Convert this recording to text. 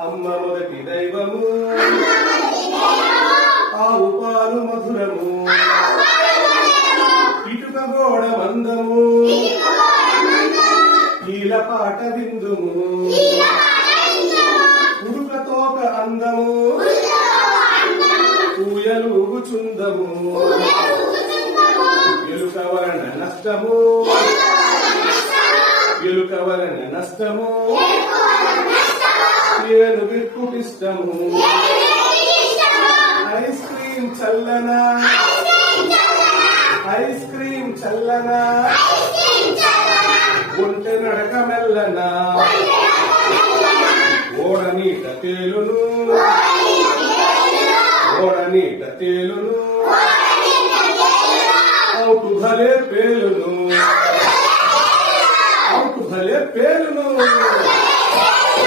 అమ్మ మొదటి దైవము ఆవు పాలు మధురము. ఇటుక గోడ మందము. ఈల పాట విందుము. ఉడుక తోక అందము. ఊయలు చుందము ఎలుక వలన నష్టము. ఎలుక వలన నష్టము. ఏనుగు కుటిష్టము ఐస్ క్రీమ్ చల్లనా. ఐస్ క్రీమ్ చల్లనా. ఒంటె నడక మెల్లనా. ఓడనీట తేలును. ఓడనీట తేలును. అవుటు భలే పేలును. అవుటు భలే పేలును.